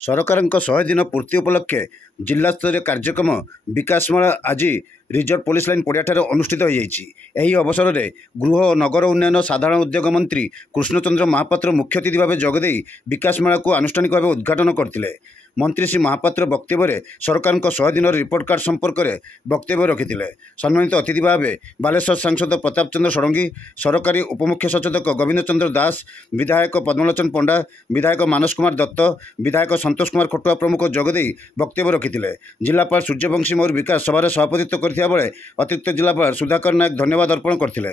ସରକାରଙ୍କ 100 ଦିନ ପୂର୍ତ୍ତି ଉପଲକ୍ଷେ ଜିଲ୍ଲାସ୍ତରୀୟ କାର୍ଯ୍ୟକ୍ରମ ବିକାଶ ମେଳା ଆଜି ରିଜର୍ଭ ପୋଲିସ ଲାଇନ୍ ପଡ଼ିଆଠାରେ ଅନୁଷ୍ଠିତ ହୋଇଯାଇଛି। ଏହି ଅବସରରେ ଗୃହ ଓ ନଗର ଉନ୍ନୟନ ସାଧାରଣ ଉଦ୍ୟୋଗ ମନ୍ତ୍ରୀ କୃଷ୍ଣଚନ୍ଦ୍ର ମହାପାତ୍ର ମୁଖ୍ୟ ଅତିଥି ଭାବେ ଯୋଗଦେଇ ବିକାଶ ମେଳାକୁ ଆନୁଷ୍ଠାନିକ ଭାବେ ଉଦ୍ଘାଟନ କରିଥିଲେ। ମନ୍ତ୍ରୀ ଶ୍ରୀ ମହାପାତ୍ର ବକ୍ତବ୍ୟରେ ସରକାରଙ୍କ 100 ଦିନର ରିପୋର୍ଟ କାର୍ଡ ସମ୍ପର୍କରେ ବକ୍ତବ୍ୟ ରଖିଥିଲେ। ସମ୍ମାନିତ ଅତିଥି ଭାବେ ବାଲେଶ୍ୱର ସାଂସଦ ପ୍ରତାପ ଚନ୍ଦ୍ର ଷଡ଼ଙ୍ଗୀ, ସରକାରୀ ଉପମୁଖ୍ୟ ସଚେତକ ଗୋବିନ୍ଦ ଚନ୍ଦ୍ର ଦାସ, ବିଧାୟକ ପଦ୍ମଲୋଚନ ପଣ୍ଡା, ବିଧାୟକ ମାନସ କୁମାର ଦତ୍ତ, ବିଧାୟକ ସନ୍ତୋଷ କୁମାର ଖଟୁଆ ପ୍ରମୁଖ ଯୋଗଦେଇ ବକ୍ତବ୍ୟ ରଖିଥିଲେ। ଜିଲ୍ଲାପାଳ ସୂର୍ଯ୍ୟବଂଶୀ ମୟୂର ବିକାଶ ସଭାରେ ସଭାପତିତ୍ୱ କରିଥିବା ବେଳେ ଅତିରିକ୍ତ ଜିଲ୍ଲାପାଳ ସୁଧାକର ନାୟକ ଧନ୍ୟବାଦ ଅର୍ପଣ କରିଥିଲେ।